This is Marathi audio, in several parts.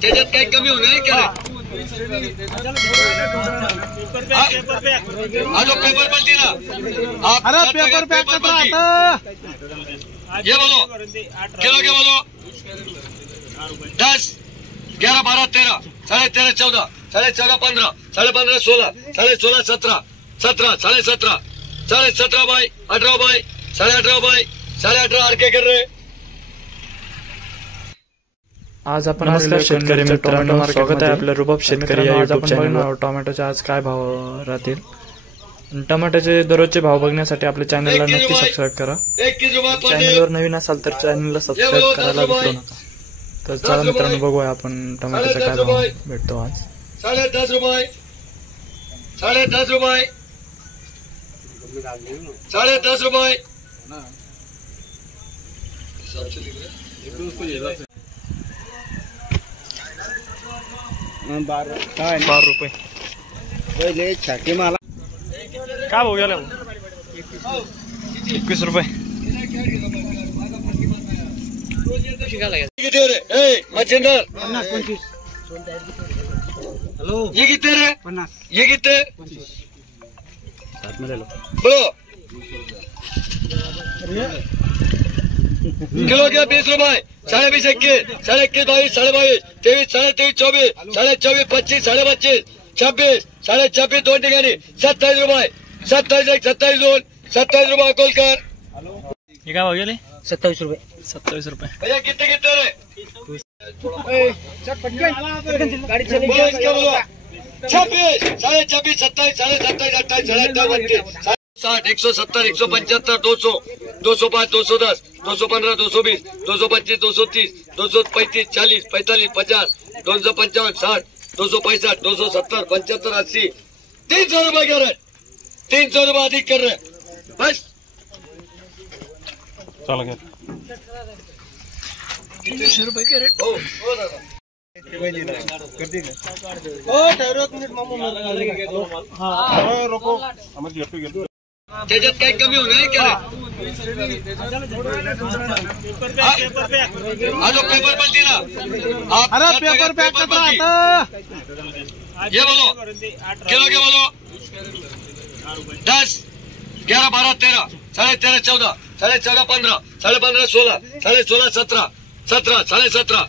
त्याच्यात काही कमी होणार का? जो पेपर पलटी ना, अरे पेपर पैक करता ये बोलो किलो के बोलो 10, 11, 12, 13, 13.5, 14, 14.5, 15, 15.5, 16, 16.5, 17, 17, 17.5, 17.5 बाई 18 बाई 18.5 बाई 18.5 आरके कर रहे। आज आपण नमस्कार शेतकरी मित्रांनो, स्वागत आहे आपल्या रुबाब शेतकरी या युट्यूब चॅनलवर। टोमॅटोचे आज काय भाव राहतील, टोमॅटोचे दररोजचे भाव बघण्यासाठी आपल्या चॅनलला नक्की सबस्क्राईब करा। चॅनलवर नवीन असाल तर चॅनलला सबस्क्राईब करायला विसरू नका। तर चला मित्रांनो, बघूया आपण टोमॅटोचा काय भाव भेटतो आज। 10.5 रुपये 10.5 रुपये 10.5 रुपये 12 रुपये पहिले छाटी मला काय भाव गेला? 21 रुपये। मच्छिंदर 50 25 हॅलो ये कितने रे? 50 ये कितने? 25 साथ में ले लो बोलो किलो क्या 20 रुपए 20.5 21 21 22 22 23 23 24 24 25 25 26 26 दोन ठिकाणी 27 रुपये 27 1 27 2 27 रुपये अकोलकर। हे काय भाव गेले? 27 रुपये 27 रुपये। भैया कितने कितने रे? गाड़ी चली बोलो इसका बोलो 26 26 27 27 28 29 60 170 175 200 205 210 215 220 225 230 235 40 45 50 255 60 265 270 75 80 300 रुपए कर रहे 300 रुपए अधिक कर रहे बस। चला घ्या 300 रुपये कॅरेट। हो दादा त्याच्यात काही कमी होणार का? जो पेपर पलटी ना, अरे पेपर पैक करता ये बोलो किलो के बोलो 10, 11, 12, 13, 13.5, 14, 14.5, 15, 15.5, 16, 16.5, 17, 17,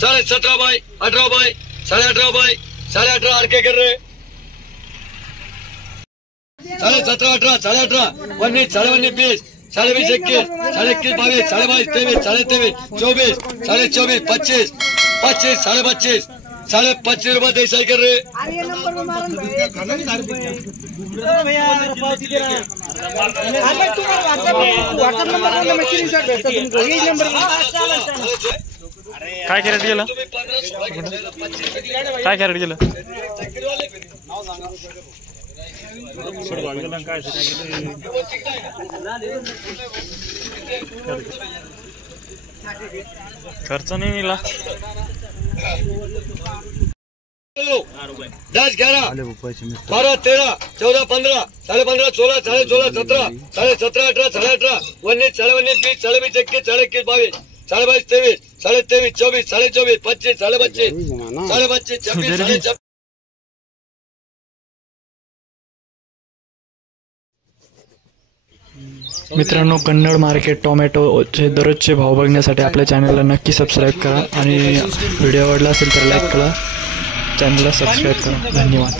17.5, 17 बाई 18 बाई 18.5 बाई 18.5 आरके कर रहे 17, 18, 18, 19, 19, 20, 20, 21, 21, 22, 22, 23, 23, 24, 24, 25, 25, 25, 25 रुपए देसाई कर रहे। काय कॅरेट गेलं? काय कॅरेट गेलं? खर्च नाही निघाला। 10, 11, 12, 13, 14, 15, 15.5, 16, 16, 17, 17, 18, 18, 19, 20, 21, 22, 22, 23, 23, 24, 24, 25, 25, 25, 26, मित्रांनो, कन्नड मार्केट टोमॅटोचे दररोजचे भाव बघण्यासाठी आपल्या चॅनलला नक्की सबस्क्राईब करा आणि व्हिडिओ आवडला असेल तर लाईक करा, चॅनलला सबस्क्राईब करा। धन्यवाद।